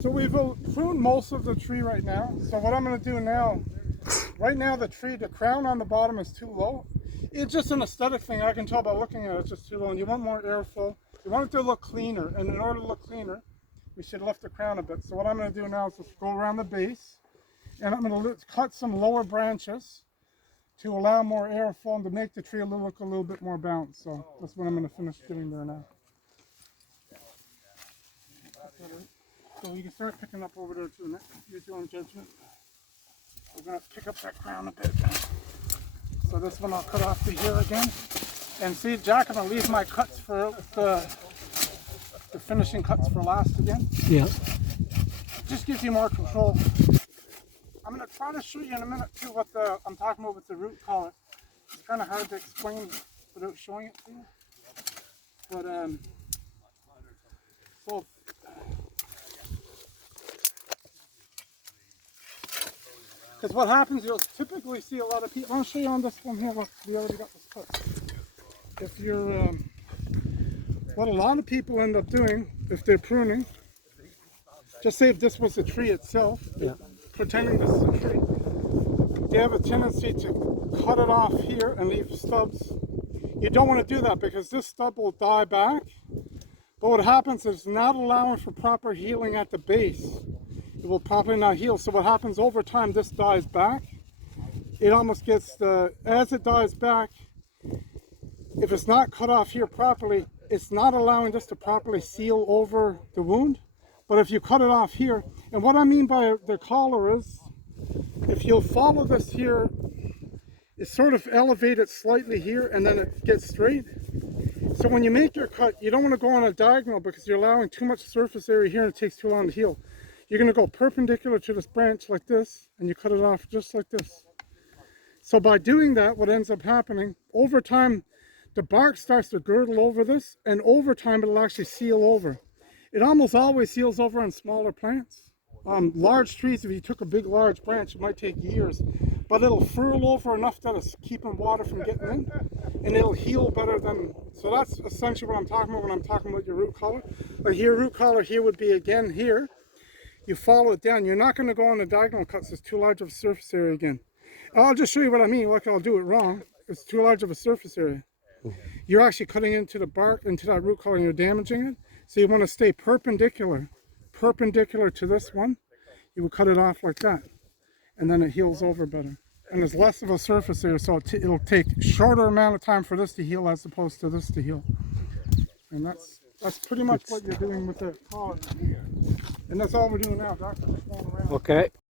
So we've pruned most of the tree right now. So what I'm going to do now, right now the crown on the bottom is too low. It's just an aesthetic thing. I can tell by looking at it, it's just too low. And you want more airflow. You want it to look cleaner. And in order to look cleaner, we should lift the crown a bit. So what I'm going to do now is just go around the base. And I'm going to cut some lower branches to allow more airflow and to make the tree look a little bit more balanced. So that's what I'm going to finish doing there now. So you can start picking up over there too, Nick. Use your own judgment. We're going to pick up that crown a bit. So this one I'll cut off to here again. And see, Jack, I'm going to leave my cuts for the finishing cuts for last again. Yeah. Just gives you more control. I'm going to try to show you in a minute too what I'm talking about with the root collar. It's kind of hard to explain without showing it to you. But so because what happens, you'll typically see a lot of people. I'll show you on this one here. Look, we already got this cut. If you're, what a lot of people end up doing, if they're pruning, just say if this was a tree itself, Yeah. pretending this is a tree, they have a tendency to cut it off here and leave stubs. You don't want to do that because this stub will die back. But what happens is not allowing for proper healing at the base. It will probably not heal. So what happens over time, this dies back. It almost gets as it dies back, if it's not cut off here properly, it's not allowing this to properly seal over the wound. But if you cut it off here, and what I mean by the collar is, if you'll follow this here, it's sort of elevated slightly here and then it gets straight. So when you make your cut, you don't want to go on a diagonal because you're allowing too much surface area here and it takes too long to heal. You're going to go perpendicular to this branch like this, and you cut it off just like this. So by doing that, what ends up happening, over time, the bark starts to girdle over this, and over time, it'll actually seal over. It almost always seals over on smaller plants. Large trees, if you took a big, large branch, it might take years, but it'll furl over enough that it's keeping water from getting in, and it'll heal better than, so that's essentially what I'm talking about when I'm talking about your root collar. Like here, root collar here would be again here. You follow it down. You're not going to go on the diagonal cuts. It's too large of a surface area again. I'll just show you what I mean. Like I'll do it wrong. It's too large of a surface area. You're actually cutting into the bark, into that root collar, and you're damaging it. So you want to stay perpendicular to this one. You will cut it off like that, and then it heals over better. And there's less of a surface area, so it'll take shorter amount of time for this to heal as opposed to this to heal. And that's pretty much what you're doing with the collar. And that's all we're doing now, Doctor. Okay.